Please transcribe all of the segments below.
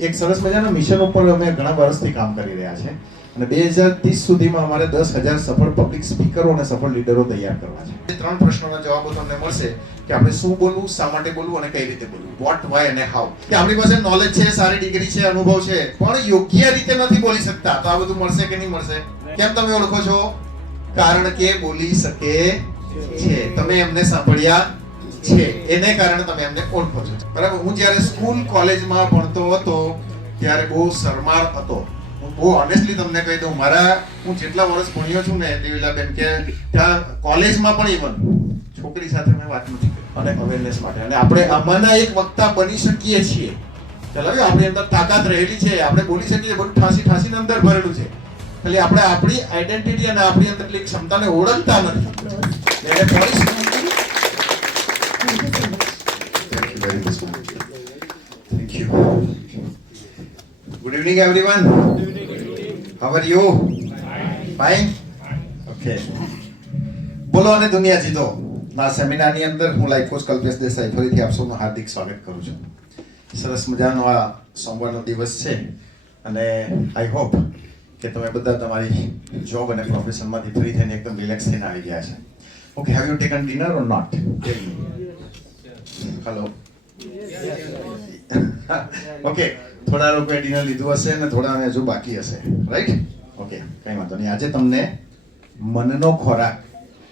એક સરસ મજાના મિશન ઉપર અમે ઘણા વર્ષથી કામ કરી રહ્યા છે અને 2030 સુધીમાં અમારે 10,000 સફળ પબ્લિક સ્પીકરો અને સફળ લીડરો તૈયાર કરવા છે. ત્રણ પ્રશ્નોના જવાબો તમને મળશે કે આપણે શું બોલવું, શા માટે બોલવું અને કઈ રીતે બોલવું, વોટ, વાય અને હાઉ. કે આપણી પાસે નોલેજ છે, સારી ડિગ્રી છે, અનુભવ છે, પણ યોગ્ય રીતે નથી બોલી શકતા. તો આ બધું મળશે કે નહીં મળશે? કેમ તમે ઓળખો છો? કારણ કે બોલી શકે છે, તમે એમને સાંભળ્યા છે, એને કારણે તમે એમને ઓળખો છો. બરાબર. હું જ્યારે સ્કૂલ કોલેજમાં ભણતો હતો ત્યારે બહુ શરમાળ હતો. હું બહુ ઓનેસ્ટલી તમને કહી દઉં, હું જેટલા વર્ષ ભણ્યો છું ને દેવીલાબેન, કે ત્યાં કોલેજમાં પણ ઇવન છોકરી સાથે મેં વાત નથી કરી અને અવેરનેસ માટે. અને આપણે આમાંના એક વક્તા બની શકીએ છીએ. ચલાવ્યું, આપણી અંદર તાકાત રહેલી છે, આપણે બોલી શકીએ. બધું ઠાંસીને અંદર ભરેલું છે. એટલે આપણે આપણી આઈડેન્ટિટી અને આપણી અંદરની ક્ષમતાને ઓળખતા નથી. એટલે police Thank you. Good evening, everyone. How are you? Fine. Okay. બોલો અને દુનિયા જીતો. આ સેમિનારની અંદર હું લાઈફ કોચ કલ્પેશ દેસાઈ ફરીથી આપ સૌનું હાર્દિક સ્વાગત કરું છું. સરસ મજાનો આ સોમવારનો દિવસ છે અને આઈ હોપ કે તમે બધા તમારી જોબ અને પ્રોફેશનમાંથી ફ્રી થઈને એકદમ રિલેક્સ થઈને આવી ગયા છે. Okay, have you taken dinner or not? Hello. Okay, થોડા લોકોએ ડિનર લીધું હશે અને થોડાને હજુ બાકી હશે, રાઈટ? ઓકે, કઈ વાંધો નહીં. આજે તમને મનનો ખોરાક,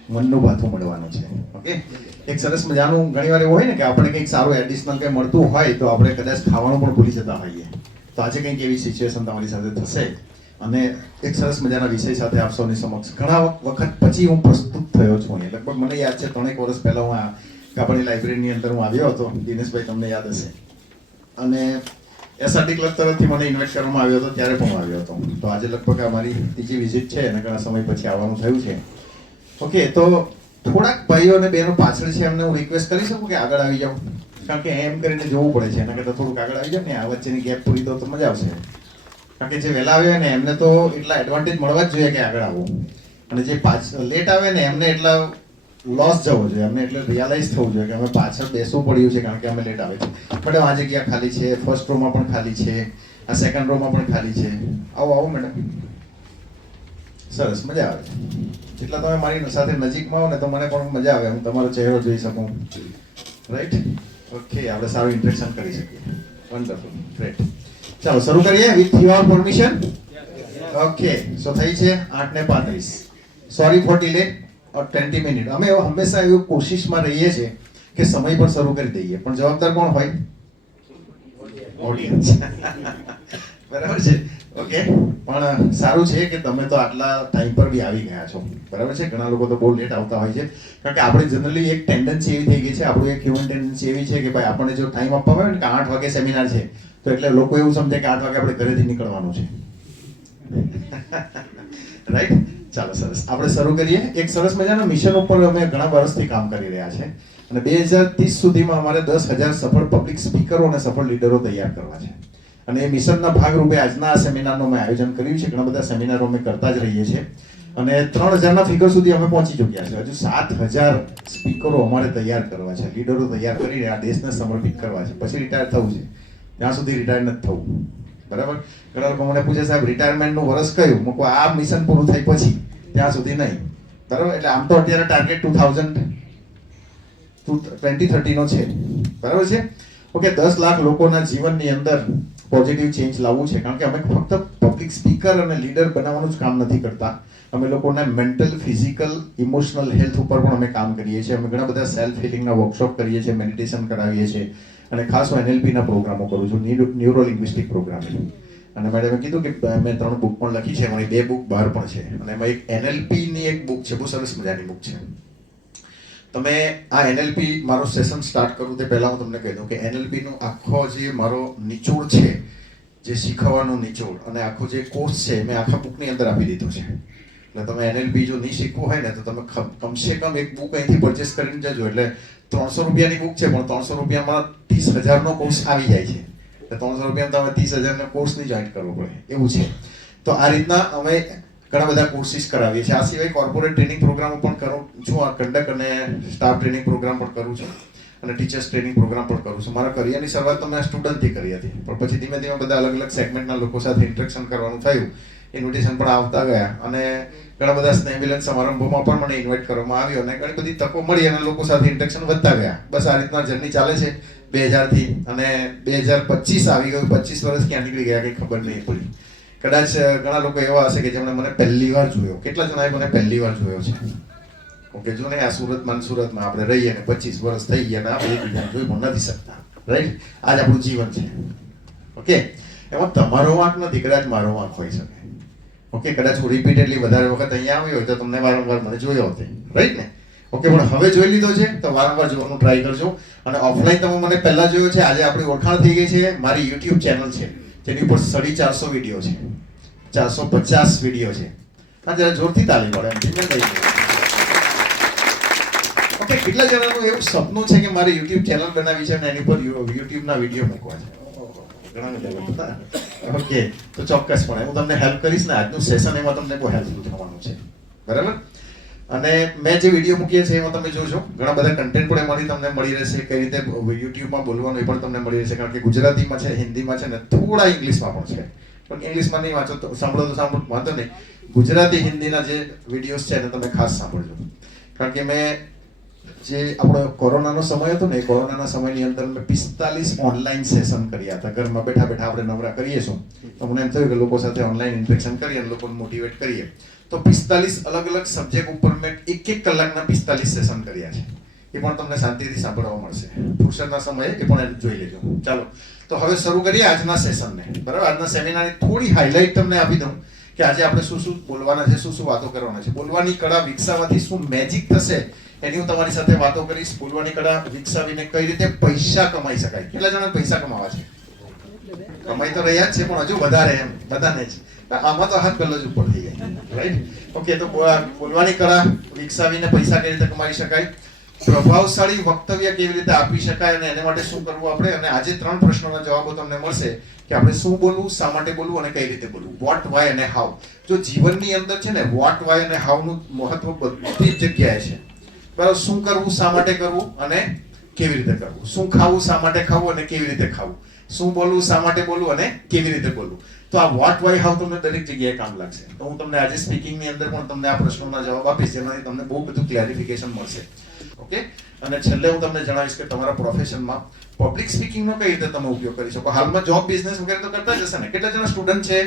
મનનું ભાથું મળવાનું છે. ઓકે, એક સરસ મજાનું, ઘણી વાર એવું હોય ને કે આપણે કંઈક સારું એડિશનલ કંઈ મળતું હોય તો આપણે કદાચ ખાવાનું પણ ભૂલી જતા હોઈએ. તો આજે કંઈક એવી સિચ્યુએશન તમારી સાથે થશે અને એક સરસ મજાના વિષય સાથે આપ સૌની સમક્ષ ઘણા વખત પછી હું પ્રસ્તુત થયો છું. લગભગ મને યાદ છે 3 વર્ષ પહેલા હું આ કાપડની લાઇબ્રેરીની અંદર હું આવ્યો હતો. દિનેશભાઈ, તમને યાદ હશે. અને એસઆરટી ક્લબ તરફથી મને ઇન્વાઇટ કરવામાં આવ્યો હતો, ત્યારે પણ હું આવ્યો હતો. તો આજે લગભગ અમારી ત્રીજી વિઝિટ છે અને ઘણા સમય પછી આવવાનું થયું છે. ઓકે, તો થોડાક ભાઈઓ અને બહેનો પાછળ છે, એમને હું રિક્વેસ્ટ કરી શકું કે આગળ આવી જાઓ, કારણ કે એમ કરીને જોવું પડે છે. એના કરતાં થોડુંક આગળ આવી જાવ ને, આ વચ્ચેની ગેપ પૂરી તો મજા આવશે. કારણ કે જે વહેલા આવે ને એમને તો એટલા એડવાન્ટેજ મળવા જ જોઈએ કે આગળ આવું, અને જે લેટ આવે ને એમને એટલા લોસ જવો જોઈએ, એમને એટલે રિયલાઇઝ થવું જોઈએ કે અમે પાછળ બેસવું પડ્યું છે કારણ કે અમે લેટ આવે છે. મેડમ, આ જગ્યા ખાલી છે, ફર્સ્ટ રોમાં પણ ખાલી છે, આ સેકન્ડ રોમાં પણ ખાલી છે. આવો મેડમ. સરસ, મજા આવે. જેટલા તમે મારી સાથે નજીકમાં આવો ને તો મને પણ મજા આવે, હું તમારો ચહેરો જોઈ શકું, રાઈટ? ઓકે, આપણે સારું ઇન્ટરેક્શન કરી શકીએ. Wonderful, great. ચાલો શરૂ કરીએ વિથ યોર પરમિશન. ઓકે, સો થઈ છે 8:35. Sorry for delay or 20 minute. અમે હંમેશા એવી કોશિશમાં રહીએ છીએ કે સમય પર શરૂ કરી દઈએ, પણ જવાબદાર કોણ હોય? ઓડિયન્સ. બરાબર છે. ઓકે, પણ સારું છે કે તમે તો આટલા ટાઈમ પર બી આવી ગયા છો. બરાબર છે. ઘણા લોકો તો બહુ લેટ આવતા હોય છે, કારણ કે આપણે જનરલી એક ટેન્ડન્સી એવી થઈ ગઈ છે, આપણું એક હ્યુમન ટેન્ડન્સી એવી છે કે ભાઈ આપણને જો ટાઈમ આપવામાં આવે ને કે 8 વાગે સેમિનાર છે, તો એટલે લોકો એવું સમજે કે 8 વાગે આપણે ઘરેથી નીકળવાનું છે. રાઈટ? ચાલો, સરસ. આપણે શરૂ કરીએ. એક સરસ મજાના મિશન ઉપર અમે ઘણા વર્ષથી કામ કરી રહ્યા છે અને 2030 સુધીમાં અમારે 10,000 સફળ પબ્લિક સ્પીકરો અને સફળ લીડરો તૈયાર કરવા છે. અને એ મિશનના ભાગરૂપે આજના આ સેમિનારનું અમે આયોજન કર્યું છે. ઘણા બધા સેમિનારો અમે કરતા જ રહીએ છીએ અને 3,000ના ફિગર સુધી અમે પહોંચી ચૂક્યા છે. હજુ 7,000 સ્પીકરો અમારે તૈયાર કરવા છે, લીડરો તૈયાર કરીને આ દેશને સમર્પિત કરવા છે. પછી રિટાયર થવું છે, ત્યાં સુધી રિટાયર નથી થવું. બરાબર. ઘણા લોકો મને પૂછે, સાહેબ રિટાયરમેન્ટનું વર્ષ કયું? મૂકો આ મિશન પૂરું થાય પછી, ત્યાં સુધી નહીં. બરાબર. એટલે આમ તો અત્યારે ટાર્ગેટ 2030 નો છે. બરાબર છે. ઓકે, 10 લાખ લોકોના જીવનની અંદર પોઝિટિવ ચેન્જ લાવવું છે, કારણ કે અમે ફક્ત પબ્લિક સ્પીકર અને લીડર બનાવવાનું જ કામ નથી કરતા. અમે લોકોના મેન્ટલ, ફિઝિકલ, ઇમોશનલ હેલ્થ ઉપર પણ અમે કામ કરીએ છીએ. અમે ઘણા બધા સેલ્ફ હિલિંગના વર્કશોપ કરીએ છીએ, મેડિટેશન કરાવીએ છીએ અને ખાસ હું NLPના પ્રોગ્રામો કરું છું, ન્યુરો લિંગ્વિસ્ટિક પ્રોગ્રામિંગ. અને મેડમે કીધું કે મેં 3 બુક પણ લખી છે, મારી 2 બુક બહાર પણ છે અને એમાં એક NLPની એક બુક છે, બહુ સરસ મજાની બુક છે. તમે આ NLP મારો સેશન સ્ટાર્ટ કરું તે પહેલા હું તમને કહી દઉં કે NLP નો આખો જે મારો નિચોડ છે, જે શીખવાનું નિચોડ અને આખો જે કોર્સ છે, મેં આખા બુકની અંદર આપી દીધો છે. એટલે તમે NLP જો નહીં શીખવું હોય ને તો તમે કમસે કમ એક બુક અહીંથી પરચેસ કરીને જજો. એટલે 300 રૂપિયાની બુક છે, પણ 300 રૂપિયામાં 30,000નો કોર્સ આવી જાય છે. એટલે 300 રૂપિયામાં તમે 30,000નો કોર્સ નહીં જોઈન કરવો પડે, એવું છે. તો આ રીતના અમે ઘણા બધા કોર્સિસ કરાવીએ છીએ. આ સિવાય કોર્પોરેટ ટ્રેનિંગ પ્રોગ્રામો પણ કરું છું, આ કંડક્ટ અને સ્ટાફ ટ્રેનિંગ પ્રોગ્રામ પણ કરું છું. અને ટીચર્સ ટ્રેનિંગ પ્રોગ્રામ પણ કરું છું. મારા કરિયરની શરૂઆત તો મેં સ્ટુડન્ટથી કરી હતી, પણ પછી ધીમે ધીમે બધા અલગ અલગ સેગમેન્ટના લોકો સાથે ઇન્ટરેક્શન કરવાનું થયું, ઇન્વિટેશન પણ આવતા ગયા અને ઘણા બધા સ્નેહ મિલન સમારંભોમાં પણ મને ઇન્વાઇટ કરવામાં આવ્યો અને ઘણી બધી તકો મળી અને લોકો સાથે ઇન્ટરેક્શન વધતા ગયા. બસ આ રીતના જર્ની ચાલે છે 2000 થી અને 2025 આવી ગયું. 25 વર્ષ ક્યાં નીકળી ગયા કંઈ ખબર નહીં પડી. કદાચ ઘણા લોકો એવા હશે કે જેમણે મને પહેલી વાર જોયો. કેટલા જણાએ મને પહેલી વાર જોયો છે? ઓકે, જો ને આ સુરતમાં આપણે રહીએ ને 25 વર્ષ થઈ ગયા ને આપણે એકબીજાને જોઈ પણ નથી શકતા, રાઈટ? આજ આપણું જીવન છે. ઓકે, એમાં તમારો વાંક નથી, કદાચ મારો વાંક હોઈ શકે. ઓકે, કદાચ હું રિપીટેડલી વધારે વખત અહીંયા આવ્યો હોય તો તમને વારંવાર મને જોયો હતો, રાઈટ ને? ઓકે, પણ હવે જોઈ લીધો છે તો વારંવાર જોવાનું ટ્રાય કરજો. અને ઓફલાઈન તમે મને પહેલા જોયો છે, આજે આપણી ઓળખાણ થઈ ગઈ છે. મારી YouTube ચેનલ છે જેની ઉપર 450 વિડીયો છે, 450 વિડીયો છે. હા, જરા જોરથી તાળી પડે એમ ધીમે થઈ ગયું. ઓકે, કેટલા જણાનું એવું સપનું છે કે મારે YouTube ચેનલ બનાવી છે અને એની પર YouTubeના વિડીયો મૂકવા છે? ઓકે, તો ચોક્કસપણે હું તમને હેલ્પ કરીશ ને. આજનું સેશન એમાં તમને બહુ હેલ્પફુલ થવાનું છે, બરાબર? અને મેં જે વિડીયો મૂકીએ છે એમાં તમે જોશો ઘણા બધા કન્ટેન્ટ પણ એમાંથી તમને મળી રહેશે. કઈ રીતે યુટ્યુબમાં બોલવાનું એ પણ તમને મળી રહેશે, કારણ કે ગુજરાતીમાં છે, હિન્દીમાં છે ને થોડા ઇંગ્લિશમાં પણ છે. પણ ઇંગ્લિશમાં નહીં વાંચો તો સાંભળો તો સાંભળો, વાંધો નહીં. ગુજરાતી હિન્દીના જે વિડીયોઝ છે ને તમે ખાસ સાંભળજો, કારણ કે મેં જે આપણો કોરોનાનો સમય હતો ને એ કોરોનાના સમયની અંદર મેં 45 ઓનલાઈન સેશન કર્યા હતા. ઘરમાં બેઠા બેઠા આપણે નવરા કરીએ છું તો મને એમ થયું કે લોકો સાથે ઓનલાઈન ઇન્ટરેક્શન કરીએ અને લોકોને મોટિવેટ કરીએ. તો 45 અલગ અલગ સબ્જેક્ટ ઉપર મેં 1 કલાકના 45 સેશન કર્યા છે. એ પણ તમને શાંતિથી સાંભળવા મળશે ફુરસદના સમયે, એ પણ જોઈ લેજો. ચાલો, તો હવે શરૂ કરીએ આજના સેશનને, બરાબર? આજના સેમિનારની થોડી હાઇલાઇટ તમને આપી દઉં કે આજે આપણે શું શું બોલવાના છે, શું શું વાતો કરવાના છે. બોલવાની કળા વિકસાવવાથી શું મેજિક થશે એની હું તમારી સાથે વાતો કરીશ. બોલવાની કળા વિકસાવીને કઈ રીતે પૈસા કમાઈ શકાય. કેટલા જણા પૈસા કમાવા છે? કમાઈ તો રહ્યા જ છે પણ હજુ વધારે, એમ બધાને જ. આમાં તો હાથ પહેલો જ ઉપર થઈ ગયા, રાઈટ? ઓકે, તો બોલવાની કળા વિકસાવીને પૈસા કઈ રીતે કમાઈ શકાય, પ્રભાવશાળી વક્તવ્ય કેવી રીતે આપી શકાય અને એને માટે શું કરવું આપણે. અને આજે 3 પ્રશ્નોના જવાબો તમને મળશે કે આપણે શું બોલવું, શા માટે બોલવું અને કઈ રીતે બોલવું. વોટ, વાય અને હાઉ. જો જીવનની અંદર છે ને વોટ, વાય અને હાઉ નું મહત્વ બધી જ જગ્યાએ છે, બરાબર? શું કરવું, શા માટે કરવું અને કેવી રીતે કરવું. શું ખાવું, શા માટે ખાવું અને કેવી રીતે ખાવું. શું બોલવું, શા માટે બોલવું અને કેવી રીતે બોલવું. તો આ વોટ, વાય, હાઉ તમને દરેક જગ્યાએ કામ લાગશે. તો હું તમને આજે સ્પીકિંગની અંદર પણ તમને આ પ્રશ્નોના જવાબ આપીશ, જેનાથી તમને બહુ બધું ક્લેરિફિકેશન મળશે. ઓકે, અને છેલ્લે હું તમને જણાવીશ કે તમારા પ્રોફેશનમાં પબ્લિક સ્પીકિંગનો કઈ રીતે તમે ઉપયોગ કરી શકો. હાલમાં જોબ, બિઝનેસ વગેરે તો કરતા જ હશે ને? કેટલા જણા સ્ટુડન્ટ છે?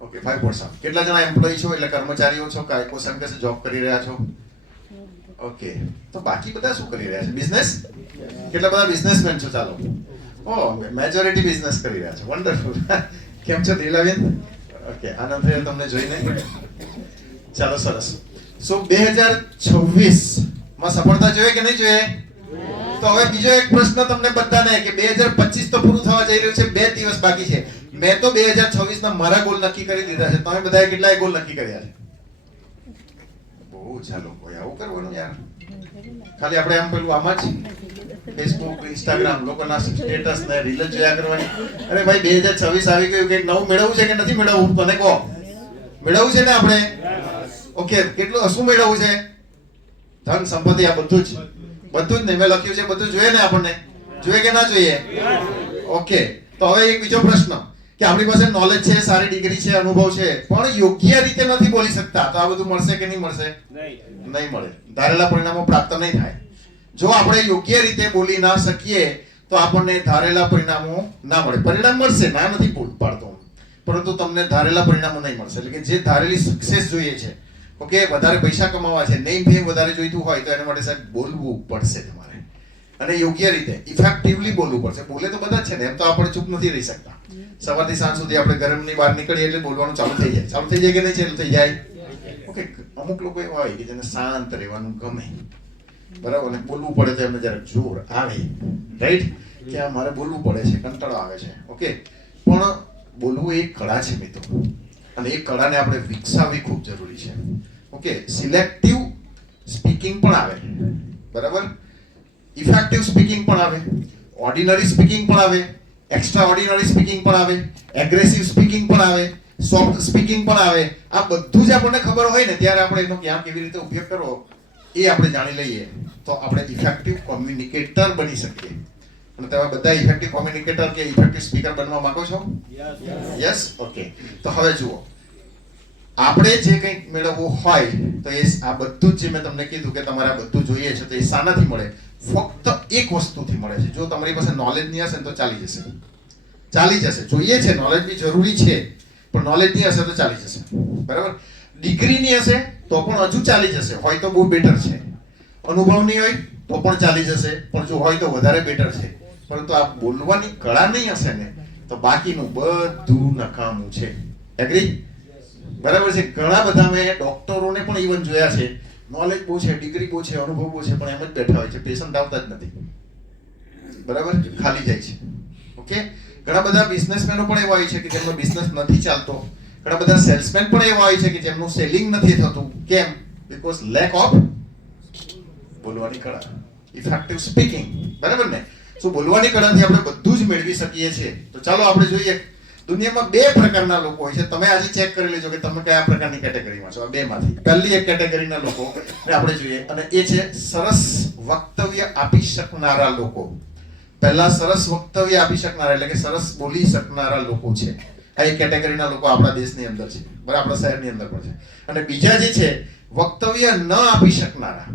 ઓકે, 5%. કેટલા જણા એમ્પ્લોય છો, એટલે કર્મચારીઓ છો, કોશન કે જોબ કરી રહ્યા છો? ઓકે, તો બાકી બધા શું કરી રહ્યા છે? બિઝનેસ? કેટલા બધા બિઝનેસમેન છો? ચાલો, મેજોરિટી બિઝનેસ કરી રહ્યા છો. વન્ડરફુલ. કેમ છો દિલાબેન? ઓકે, આનંદ થયો તમને જોઈને. ચાલો, સરસ. સો 2026 માં સફળતા જોઈએ કે નહીં જોઈએ? તો હવે બીજો એક પ્રશ્ન તમને બધાને કે 2025 તો પૂરું થવા જઈ રહ્યું છે, 2 દિવસ બાકી છે. મેં તો 2026 ના મારા ગોલ નક્કી કરી દીધા છે. તમે બધાએ કેટલાય ગોલ નક્કી કર્યા છે? બહુ. ચાલો, કોઈ આવું કરવાનું યાર. ખાલી આપણે આમ પેલું આમાં જ ફેસબુક, ઇન્સ્ટાગ્રામ, લોકોના સ્ટેટસ ને રીલ જોયા કરવાની. અરે ભાઈ 2026 આવી ગયું, કંઈક નવું મેળવવું છે કે નથી મેળવવું? તને કહો. મેળવવું છે ને આપણે? ઓકે, કેટલું શું મેળવવું છે? ધન, સંપત્તિ, આ બધું જ નહીં મેં લખ્યું છે, બધું જોઈએ ને આપણને? જોઈએ કે ના જોઈએ? ઓકે, તો હવે એક બીજો પ્રશ્ન કે આપણી પાસે નોલેજ છે, સારી ડિગ્રી છે, અનુભવ છે, પણ યોગ્ય રીતે નથી બોલી શકતા, તો આ બધું મળશે કે નહીં મળશે? નહીં મળે. ધારેલા પરિણામો પ્રાપ્ત નહીં થાય. જો આપણે યોગ્ય રીતે બોલી ના શકીએ તો આપણને ધારેલા પરિણામો ના મળે. પરિણામ મળશે, ના નથી પાડતો, પરંતુ તમને ધારેલા પરિણામો નહીં મળશે. એટલે કે જે ધારેલી સક્સેસ જોઈએ છે, ઓકે, વધારે પૈસા કમાવા છે, નહીં ફેમ વધારે જોઈતું હોય તો એના માટે સાહેબ બોલવું પડશે તમારે, અને યોગ્ય રીતે ઇફેક્ટિવલી બોલવું પડશે. બોલે તો બધા જ છે ને, એમ તો આપણે ચૂપ નથી રહી શકતા. સવારથી સાંજ સુધી આપણે ઘરની બહાર નીકળીએ એટલે બોલવાનું ચાલુ થઈ જાય. ચાલુ થઈ જાય કે નહીં? ચાલુ થઈ જાય. ઓકે, અમુક લોકો એવા હોય કે જેને શાંત રહેવાનું ગમે, બરાબર, ને બોલવું પડે તો એમને જરાક જોર આવે, રાઈટ? કે મારે બોલવું પડે છે, કંટાળો આવે છે. ઓકે, પણ બોલવું એક કળા છે મિત્રો, અને એ કળાને આપણે વિકસાવવી ખૂબ જરૂરી છે. ઓકે, સિલેક્ટિવ સ્પીકિંગ પણ આવે, બરાબર, ઇફેક્ટિવ સ્પીકિંગ પણ આવે, ઓર્ડિનરી સ્પીકિંગ પણ આવે, એક્સ્ટ્રા ઓર્ડિનરી સ્પીકિંગ પણ આવે, એગ્રેસિવ સ્પીકિંગ પણ આવે, સોફ્ટ સ્પીકિંગ પણ આવે. આ બધું જ આપણને ખબર હોય ને ત્યારે આપણે એનો ક્યાં કેવી રીતે ઉપયોગ કરવો એ આપણે જાણી લઈએ તો આપણે ઇફેક્ટિવ કોમ્યુનિકેટર બની શકીએ. અને તમે બધા ઇફેક્ટિવ કોમ્યુનિકેટર કે ઇફેક્ટિવ સ્પીકર બનવા માંગો છો? યસ. ઓકે, તો હવે જુઓ, આપણે જે કંઈક મેળવવું હોય તો એ આ બધું જ જે મેં તમને કીધું કે તમારે આ બધું જોઈએ છે તો એ શાનાથી મળે? ફક્ત એક વસ્તુથી મળે છે. જો તમારી પાસે નોલેજ નહીં હશે તો ચાલી જશે. જોઈએ છે, નોલેજ બી જરૂરી છે, પણ નોલેજ નહીં હશે તો ચાલી જશે. બરાબર? ડિગ્રી નહીં હશે તો પણ હજુ ચાલી જશે, હોય તો બહુ બેટર છે. અનુભવ નહીં હોય તો પણ ચાલી જશે, પણ જો હોય તો વધારે બેટર છે. પરંતુ આ બોલવાની કળા નહીં હશે ને તો બાકીનું બધું નકામું છે. એગ્રી? બરાબર છે. ઘણા બધા મેં ડોક્ટરોને પણ ઇવન જોયા છે, નોલેજ બહુ છે, ડિગ્રી બહુ છે, અનુભવ બહુ છે, પણ એમ જ બેઠા હોય છે, પેશન્ટ આવતા જ નથી. બરાબર? ખાલી જાય છે. ઓકે, ઘણા બધા બિઝનેસમેનો પણ એવા હોય છે કે જેમનો બિઝનેસ નથી ચાલતો. ઘણા બધા સેલ્સમેન પણ એવા હોય છે કે જેમનું સેલિંગ નથી થતું. કેમ? બીકોઝ લેક ઓફ બોલવાની કળા, ઇફેક્ટિવ સ્પીકિંગ. બરાબર ને? શું બોલવાની કળાથી આપણે બધું જ મેળવી શકીએ છીએ? તો ચાલો આપણે જોઈએ. દુનિયામાં બે પ્રકારના લોકો હોય છે. તમે આજે ચેક કરી લેજો કે તમે કયા પ્રકારની કેટેગરીમાં છો. આ બે માંથી પહેલી એક કેટેગરીના લોકો આપણે જોઈએ, અને એ છે સરસ વક્તવ્ય આપી શકનારા લોકો. પહેલા સરસ વક્તવ્ય આપી શકનારા એટલે કે સરસ બોલી શકનારા લોકો છે. આ એક કેટેગરીના લોકો આપણા દેશની અંદર છે, બરાબર, આપણા શહેરની અંદર પણ છે. અને બીજા જે છે વક્તવ્ય ન આપી શકનારા,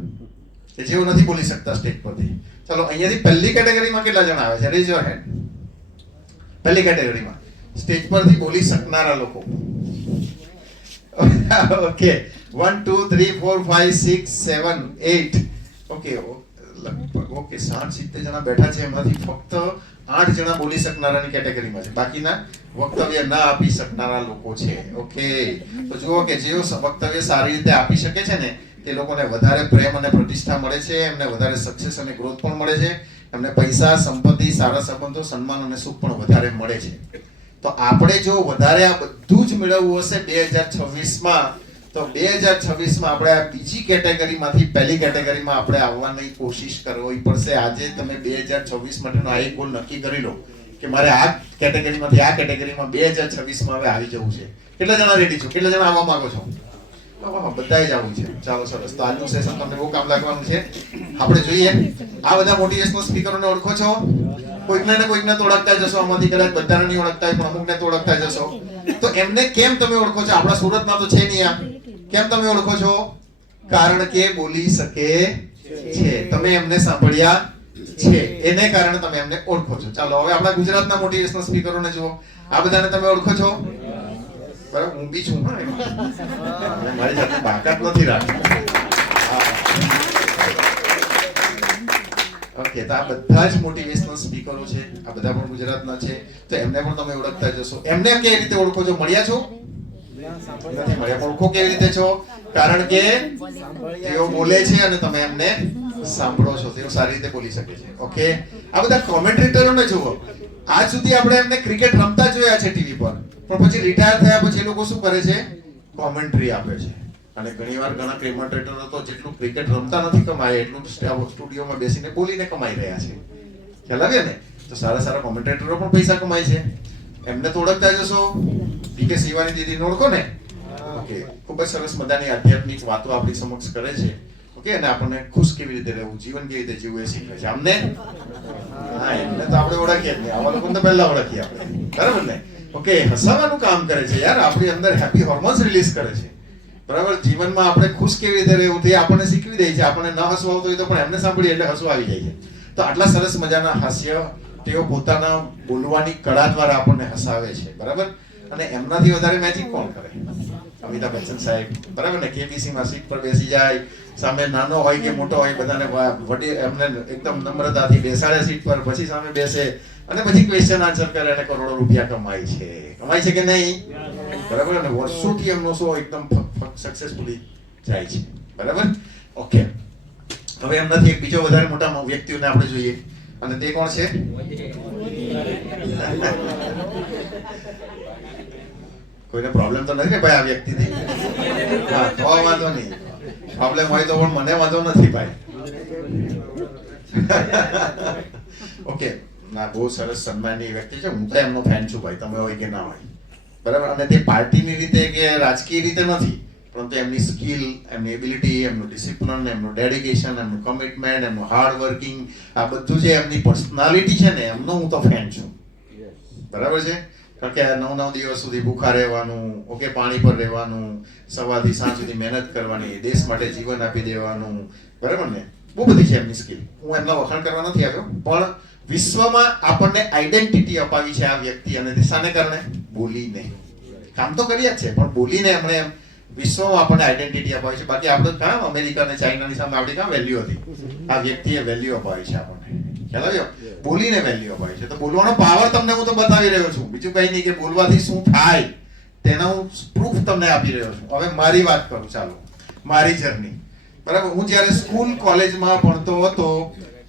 કે જેઓ નથી બોલી શકતા સ્ટેજ પરથી. ચાલો અહીંયાથી પહેલી કેટેગરીમાં કેટલા જણા આવે છે? Rays your hand. પહેલી કેટેગરીમાં સ્ટેજ પરથી બોલી શકનારા લોકો. ઓકે, 1 2 3 4 5 6 7 8. ઓકે, ઓકે, 60-70 જણા બેઠા છે, એમાંથી ફક્ત 8 જણા બોલી શકનારાની કેટેગરીમાં છે, બાકીના વક્તવ્ય ના આપી શકનારા લોકો છે. ઓકે, તો જુઓ કે જેઓ વક્તવ્ય સારી રીતે આપી શકે છે ને તે લોકોને વધારે પ્રેમ અને પ્રતિષ્ઠા મળે છે, એમને વધારે સક્સેસ અને ગ્રોથ પણ મળે છે, એમને પૈસા, સંપત્તિ, સારા સંબંધો, સન્માન અને સુખ પણ વધારે મળે છે. તો આપણે જો વધારે આ બધું જ મેળવવું હશે 2026માં, તો 2026માં આપણે આ બીજી કેટેગરીમાંથી પહેલી કેટેગરીમાં આપણે આવવાની કોશિશ કરવી પડશે. આજે તમે 2026 માટેનો આ એક ગોલ નક્કી કરી લો કે મારે આ કેટેગરીમાંથી આ કેટેગરીમાં 2026માં હવે આવી જવું છે. કેટલા જણા રેડી છો? કેટલા જણા આવવા માંગો છો? બધાય જ આવું છે. ચાલો, સરસ. તો આજનું સેશન તમને બહુ કામ લાગવાનું છે. આપણે જોઈએ, આ બધા મોટિવેશનલ સ્પીકરોને ઓળખો છો? કોઈકને ને કોઈકને તો ઓળખતા જશો, આમાંથી કદાચ બધાને નહીં ઓળખતા હોય પણ અમુકને તો ઓળખતા જશો. તો એમને કેમ તમે ઓળખો છો? આપણા સુરતના તો છે નહીં. આ કેમ તમે ઓળખો છો? કારણ કે બોલી શકે છે. તમે એમને સાંભળ્યા છે, એને કારણે તમે એમને ઓળખો છો. ચાલો હવે આપણા ગુજરાતના મોટિવેશનલ સ્પીકરોને જુઓ. આ બધાને તમે ઓળખો છો? બરાબર, હું બી છું. મારી સાથે બાકાત નથી રાખતા. ઓકે, તો આ બધા જ મોટિવેશનલ સ્પીકરો છે, આ બધા પણ ગુજરાતના છે, તો એમને પણ તમે ઓળખતા જશો. એમને કેવી રીતે ઓળખો છો? મળ્યા છો? નથી મળ્યા. ઓળખો કેવી રીતે છો? કારણ કે તેઓ બોલે છે અને તમે એમને સાંભળો છો. તેઓ સારી રીતે બોલી શકે છે. ઓકે, આ બધા કોમેન્ટ્રેટરોને જુઓ. આજ સુધી આપણે એમને ક્રિકેટ રમતા જોયા છે ટીવી પર, પણ પછી રિટાયર થયા પછી એ લોકો શું કરે છે? કોમેન્ટ્રી આપે છે. અને ઘણીવાર ઘણા કોમેન્ટ્રેટરો તો જેટલું ક્રિકેટ રમતા નથી કમાય એટલું સ્ટુડિયોમાં બેસીને બોલીને કમાઈ રહ્યા છે. ખ્યાલ આવ્યો ને? તો સારા સારા કોમેન્ટ્રેટરો પણ પૈસા કમાય છે. એમને તો ઓળખતા જશો. ડીકે શિવાની દીદીને ઓળખો ને? ઓકે, ખૂબ જ સરસ મજાની આધ્યાત્મિક વાતો આપણી સમક્ષ કરે છે. ઓકે, અને આપણને ખુશ કેવી રીતે રહેવું, જીવન કેવી રીતે જીવવું એ શીખવે છે. આમને હા, એમને તો આપણે ઓળખીએ જ નહીં. આવા લોકોને તો પહેલા ઓળખીએ આપણે. બરાબર ને? ઓકે, હસાવાનું કામ કરે છે યાર. આપણી અંદર હેપી હોર્મોન્સ રિલીઝ કરે છે. બરાબર, જીવનમાં આપણે ખુશ કેવી રીતે રહેવું તે આપણને શીખવી દે છે. આપણને ન હસવું આવતું હોય તો પણ એમને સાંભળીએ એટલે હસવું આવી જાય છે. તો આટલા સરસ મજાના હાસ્ય તેઓ પોતાના બોલવાની કળા દ્વારા આપણને હસાવે છે. બરાબર, અને એમનાથી વધારે મેજિક કોણ કરે? અમિતાભ બચ્ચન સાહેબ. બરાબર ને? કેબીસી માં સીટ પર બેસી જાય, સામે નાનો હોય કે મોટો હોય બધાને વડીલ એમને એકદમ નમ્રતાથી બેસાડે સીટ પર, પછી સામે બેસે અને પછી ક્વેશ્ચન આન્સર કરે અને કરોડો રૂપિયા કમાય છે કે નહીં? બરાબર, અને વર્ષોથી એમનો શો એકદમ સક્સેસફુલી જાય છે. બરાબર, ઓકે. હવે એમનાથી એક બીજો વધારે મોટા વ્યક્તિઓને આપણે જોઈએ, અને તે કોણ છે? કોઈને પ્રોબ્લેમ તો નથી ને ભાઈ આ વ્યક્તિથી? હા, તો વાંધો નહીં. પ્રોબ્લેમ હોય તો પણ મને વાંધો નથી ભાઈ. ઓકે, ના, બહુ સરસ સન્માનની વ્યક્તિ છે. હું તો એમનો ફેન છું ભાઈ, તમે હોય કે ના હોય. બરાબર, અને તે પાર્ટીની રીતે કે રાજકીય રીતે નથી, પરંતુ એમની સ્કિલ, એમની એબિલિટી, એમનું ડિસિપ્લિન, એમનું ડેડિકેશન, એમનું કમિટમેન્ટ, એમનું હાર્ડ વર્કિંગ, આ બધું જે એમની પર્સનાલિટી છે ને, એમનો હું તો ફેન છું. બરાબર છે? કારણ કે 9 દિવસ સુધી ભૂખા રહેવાનું, ઓકે, પાણી પર રહેવાનું, સવારથી સાંજ સુધી મહેનત કરવાની, દેશ માટે જીવન આપી દેવાનું, બરાબર ને? બહુ બધી છે એમની સ્કિલ. હું એમના વખાણ કરવા નથી આવ્યો, પણ વિશ્વમાં આપણને આઈડેન્ટિટી અપાવી છે આ વ્યક્તિ, અને શાને કારણે? બોલીને. કામ તો કર્યા જ છે, પણ બોલીને એમણે વિશ્વમાં આપણને આઈડેન્ટિટી અપાવી છે. બાકી આપણે કામ અમેરિકા અને ચાઇનાની સામે આપણી કામ વેલ્યુ હતી? આ વ્યક્તિએ વેલ્યુ અપાવી છે આપણને. ખ્યાલ આવ્યો? બોલીને વેલ્યુ અપાવી છે. તો બોલવાનો પાવર તમને હું તો બતાવી રહ્યો છું, બીજું કઈ નહીં. કે બોલવાથી શું થાય તેનો હું પ્રૂફ તમને આપી રહ્યો છું. હવે મારી વાત કરું, ચાલો, મારી જર્ની. બરાબર, હું જ્યારે સ્કૂલ કોલેજમાં ભણતો હતો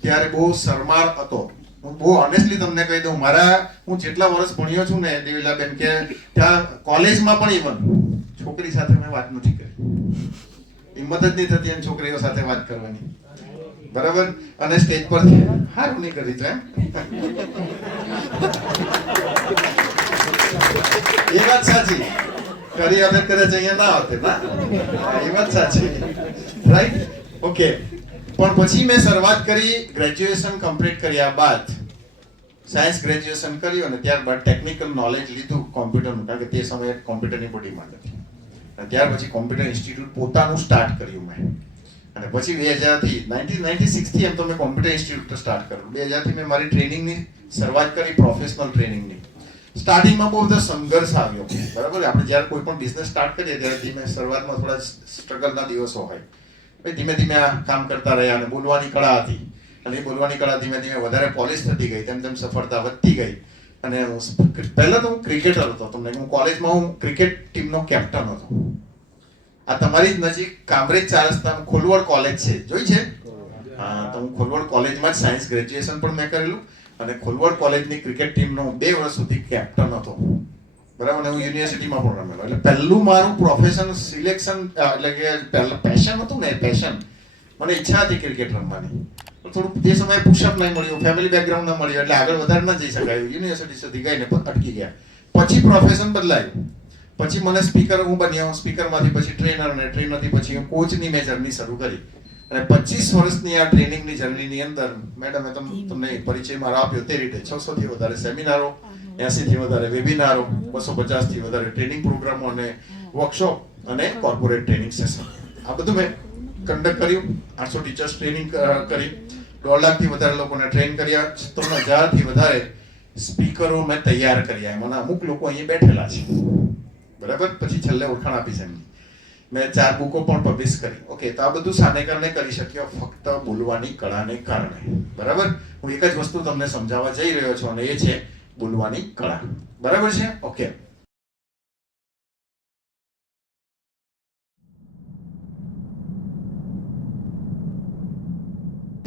ત્યારે બહુ શરમાળ હતો. હું બહુ ઓનેસ્ટલી તમને કહી દઉં, હું જેટલા વર્ષ ભણ્યો છું ને દેવીલાબેન, કે ત્યાં કોલેજમાં પણ ઇવન છોકરી સાથે મેં વાત નથી કરી. હિંમત જ નહીં થતી એમ છોકરીઓ સાથે વાત કરવાની. બરાબર, અને સ્ટેજ પર હારું નહીં કરી તો એમ એ વાત સાચી. કરી હવે કદાચ અહીંયા ના આવતે ના, એ વાત સાચી, રાઈટ? ઓકે. પણ પછી મેં શરૂઆત કરી ગ્રેજ્યુએશન કમ્પ્લીટ કર્યા બાદ. સાયન્સ ગ્રેજ્યુએશન કર્યું અને ત્યારબાદ ટેકનિકલ નોલેજ લીધું કોમ્પ્યુટરનું, કારણ કે તે સમયે કોમ્પ્યુટરની બહુ ડિમાન્ડ હતી. અને ત્યાર પછી કોમ્પ્યુટર ઇન્સ્ટિટ્યૂટ પોતાનું સ્ટાર્ટ કર્યું મેં. અને પછી 1996 થી એમ તો મેં કોમ્પ્યુટર ઇન્સ્ટિટ્યૂટ સ્ટાર્ટ કર્યું. 2000 થી મેં મારી ટ્રેનિંગની શરૂઆત કરી, પ્રોફેશનલ ટ્રેનિંગની. સ્ટાર્ટિંગમાં બહુ બધો સંઘર્ષ આવ્યો. બરાબર, આપણે જ્યારે કોઈ પણ બિઝનેસ સ્ટાર્ટ કરીએ ત્યારે ધીમે શરૂઆતમાં થોડા સ્ટ્રગલના દિવસો હોય. ધીમે ધીમે આ કામ કરતા રહ્યા, અને બોલવાની કળા હતી, અને એ બોલવાની કળા ધીમે ધીમે વધારે પોલિશ થતી ગઈ, તેમ તેમ સફળતા વધતી ગઈ. અને પહેલા તો હું ક્રિકેટર હતો. તમને હું કોલેજમાં હું ક્રિકેટ ટીમનો કેપ્ટન હતો. આ તમારી જ નજીક કામરેજ 4 રસ્તા ખોલવડ કોલેજ છે, જોઈ છે? હા, તો હું ખોલવડ કોલેજમાં જ સાયન્સ ગ્રેજ્યુએશન પણ મેં કરેલું, અને ખોલવડ કોલેજની ક્રિકેટ ટીમનો 2 વર્ષ સુધી કેપ્ટન હતો. બરાબર, ને હું યુનિવર્સિટીમાં પણ રમેલો. એટલે પહેલું મારું પ્રોફેશન સિલેક્શન, એટલે કે પહેલા પેશન હતું ને, પેશન, મને ઈચ્છા હતી ક્રિકેટ રમવાની. થોડુંક તે સમયે પુશઅપ નહીં મળ્યું, ફેમિલી બેકગ્રાઉન્ડ ન મળ્યું, એટલે આગળ વધારે ન જઈ શકાયું. યુનિવર્સિટી સુધી ગઈને અટકી ગયા. પછી પ્રોફેશન બદલાયું. પછી મને સ્પીકર હું બન્યો, સ્પીકરમાંથી પછી ટ્રેનર, અને ટ્રેનરથી પછી કોચની મેં જર્ની શરૂ કરી. અને 25 વર્ષની આ ટ્રેનિંગની જર્નીની અંદર મેડમે તમને પરિચય મારો આપ્યો તે રીતે 600 થી વધારે સેમિનારો, 80 થી વધારે વેબિનારો, 250 થી વધારે ટ્રેનિંગ પ્રોગ્રામો અને વર્કશોપ અને કોર્પોરેટ ટ્રેનિંગ સેશન, આ બધું મેં કન્ડક્ટ કર્યું. 800 ટીચર્સ ટ્રેનિંગ કરી, 1.5 લાખથી વધારે લોકોને ટ્રેન કર્યા, 3,000 થી વધારે સ્પીકરો મેં તૈયાર કર્યા. એમાંના અમુક લોકો અહીં બેઠેલા છે. બરાબર, પછી છેલ્લે ઓળખાણ આપીશ એમની. મેં 4 બુકો પણ પબ્લિશ કરી. ઓકે, તો આ બધું શાને કારણે કરી શક્યો? ફક્ત બોલવાની કળાને કારણે. બરાબર, હું એક જ વસ્તુ તમને સમજાવવા જઈ રહ્યો છું, અને એ છે બોલવાની કળા. બરાબર છે? ઓકે.